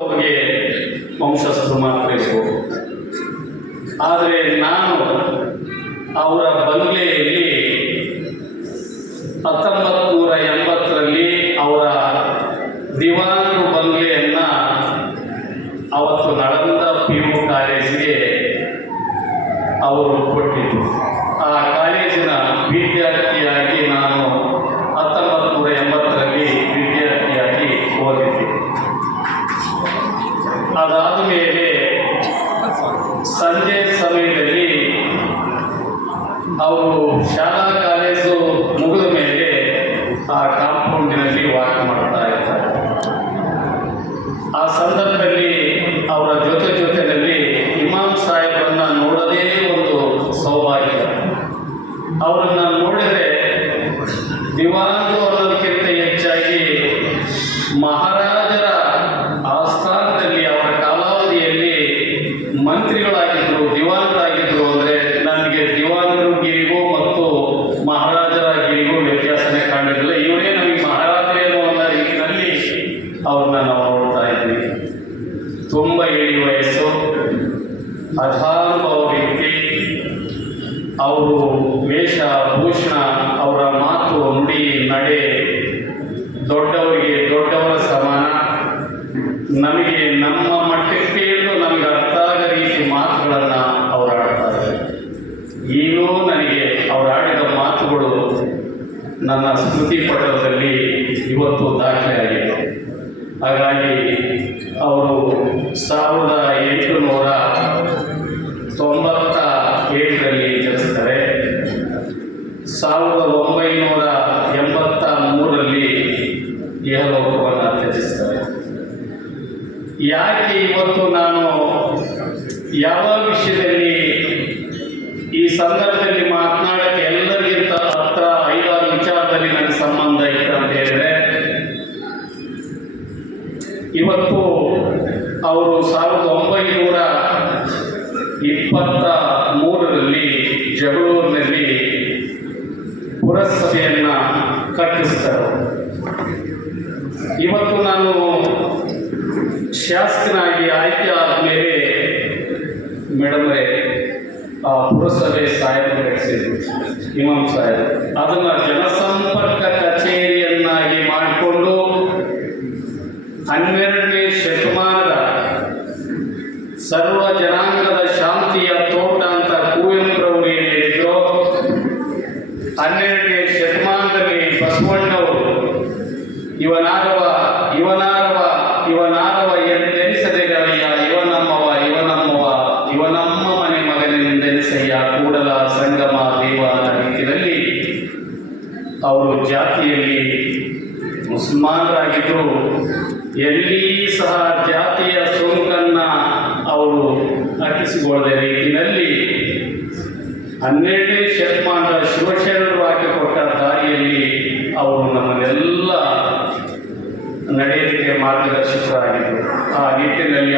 ಅವರಿಗೆ ವಂಶಸ್ಥರು ಮಾತ್ರ ಇರ್ಬೋದು. ಆದರೆ ನಾನು ಅವರ ಬಂಗ್ಲೆಯಲ್ಲಿ 1980ರಲ್ಲಿ ಅವರ ದಿವಾನರು ಬಂಗ್ಲೆಯನ್ನು ಅವತ್ತು ನಳಂದ PU ಕಾಲೇಜಿಗೆ ಅವರು ಕೊಟ್ಟಿದ್ದು. ಆ ಕಾಲೇಜಿನ ವಿದ್ಯಾರ್ಥಿಯಾಗಿ ನಾನು 1980ರಲ್ಲಿ ವಿದ್ಯಾರ್ಥಿಯಾಗಿ ಓದಿದ್ದೆ. ಅದಾದ ಮೇಲೆ ಸಂಜೆ ಸಮಯದಲ್ಲಿ ಅವರು ಶಾಲಾ ಕಾಲೇಜು ಮುಗಿದ ಮೇಲೆ ಆ ಕಾಂಪೌಂಡಿನಲ್ಲಿ ವಾಕ್ ಮಾಡ್ತಾ ಇರ್ತಾರೆ. ಆ ಸಂದರ್ಭದಲ್ಲಿ ಅವರ ಜೊತೆಯಲ್ಲಿ ಇಮಾಮ್ ಸಾಹೇಬರನ್ನ ನೋಡೋದೇ ಒಂದು ಸೌಭಾಗ್ಯ. ಅವರನ್ನು ನೋಡಿದರೆ ದಿವಾನರು ಅನ್ನೋದಕ್ಕಿಂತ ಹೆಚ್ಚಾಗಿ ಮಹಾರಾಜರ ಆಸ್ಥಾನದಲ್ಲಿ ಅವರ ಕಾಲಾವಧಿಯಲ್ಲಿ ಮಂತ್ರಿಗಳಾಗಿದ್ದರು, ದಿವಾನರಾಗಿದ್ದರು. ಅಂದರೆ ನನಗೆ ದಿವಾನರು ಗಿರಿಗೂ ಮತ್ತು ಮಹಾರಾಜರ ಗಿರಿಗೂ ವ್ಯತ್ಯಾಸನೇ ಕಾಣಲಿಲ್ಲ. ಇವರೇ ನಮಗೆ ಮಹಾರಾಜರೇನು ಅನ್ನೋ ರೀತಿಯಲ್ಲಿ ಅವ್ರನ್ನ ನಾವು ನೋಡ್ತಾ ಇದ್ವಿ. ತುಂಬ ಇಳಿ ವಯಸ್ಸು, ಅಧಾನುಭವ ವ್ಯಕ್ತಿ. ಅವರು ವೇಷ ಭೂಷಣ, ಅವರ ಮಾತು ನುಡಿ ನಡೆ ದೊಡ್ಡವರಿಗೆ ದೊಡ್ಡವರ ಸಮಾನ. ನಮಗೆ ನಮ್ಮ ಮಟ್ಟಕ್ಕೆ ನಮಗೆ ಅರ್ಥ ಆಗೋ ರೀತಿ ಮಾತುಗಳನ್ನು ಅವರು ಆಡ್ತಾರೆ. ಈಗಲೂ ನನಗೆ ಅವರು ಆಡಿದ ಮಾತುಗಳು ನನ್ನ ಸ್ಮೃತಿ ಪಟಲದಲ್ಲಿ ಇವತ್ತು ದಾಖಲೆಯಾಗಿದೆ. ಹಾಗಾಗಿ ಅವರು 1897ರಲ್ಲಿ ಜನಿಸ್ತಾರೆ. 1983ರಲ್ಲಿ ಇಹಲೋಕವನ್ನು ತ್ಯಜಿಸ್ತಾರೆ. ಯಾಕೆ ಇವತ್ತು ನಾನು ಯಾವ ವಿಷಯದಲ್ಲಿ ಈ ಸಂದರ್ಭದಲ್ಲಿ ಮಾತನಾಡೋಕ್ಕೆ ಎಲ್ಲರಿಗಿಂತ ಹತ್ರ 5-6 ವಿಚಾರದಲ್ಲಿ ನನ್ನ ಸಂಬಂಧ ಇತ್ತು ಅಂತ ಹೇಳಿದ್ರೆ, ಇವತ್ತು ಅವರು 1923ರಲ್ಲಿ ಜಗಳೂರಿನಲ್ಲಿ ಪುರಸಭೆಯನ್ನು ಕಟ್ಟಿಸ್ತಾರೆ. ಇವತ್ತು ನಾನು ಶಾಸಕನಾಗಿ ಆಯ್ಕೆ ಆದಮೇಲೆ ಮೇಡಮ್ರೆ ಆ ಪುರಸಭೆ ಸಾಹೇಬರು ಕಟ್ಟಿಸಿದ್ರು, ಇಮಾಮ್ ಸಾಹೇಬ್. ಅದನ್ನು ಜನಸಂಪರ್ಕ ಕಚೇರಿಯನ್ನಾಗಿ ಮಾಡಿಕೊಂಡು 12ನೇ ಶತಮಾನದ ಸರ್ವ ಜನಾಂಗದ ಶಾಂತಿಯ ತೋಟ ಅಂತ ಕುವೆಂಪುರವರು ಏನು ಹೇಳಿದ್ರು, 12ನೇ ಶತಮಾನದಲ್ಲಿ ಬಸವಣ್ಣವರು ಇವನಾರವ ಎಂದೆನಿಸದಿರಯ್ಯ, ಇವನಮ್ಮ ಮನೆ ಮಗನೆಂದೆನಿಸಯ್ಯ, ಕೂಡಲ ಸಂಗಮ ದೇವ ಅನ್ನೋ ರೀತಿಯಲ್ಲಿ ಅವರು ಜಾತಿಯಲ್ಲಿ ಮುಸಲ್ಮಾನರಾಗಿದ್ದರು. ಎಲ್ಲಿ ಸಹ ಜಾತಿಯ ಸೋಂಕನ್ನು ಅವರು ಅಟ್ಟಿಸಿಕೊಳ್ಳದ ರೀತಿಯಲ್ಲಿ 12ನೇ ಶತಮಾನದ ಶಿವಶರಣರು ಹಾಕಿಕೊಟ್ಟ ದಾರಿಯಲ್ಲಿ ಅವರು ನಮ್ಮನ್ನೆಲ್ಲ ನಡೆಯೋದಕ್ಕೆ ಮಾರ್ಗದರ್ಶಕರಾಗಿದ್ದರು. ಆ ನಿಟ್ಟಿನಲ್ಲಿ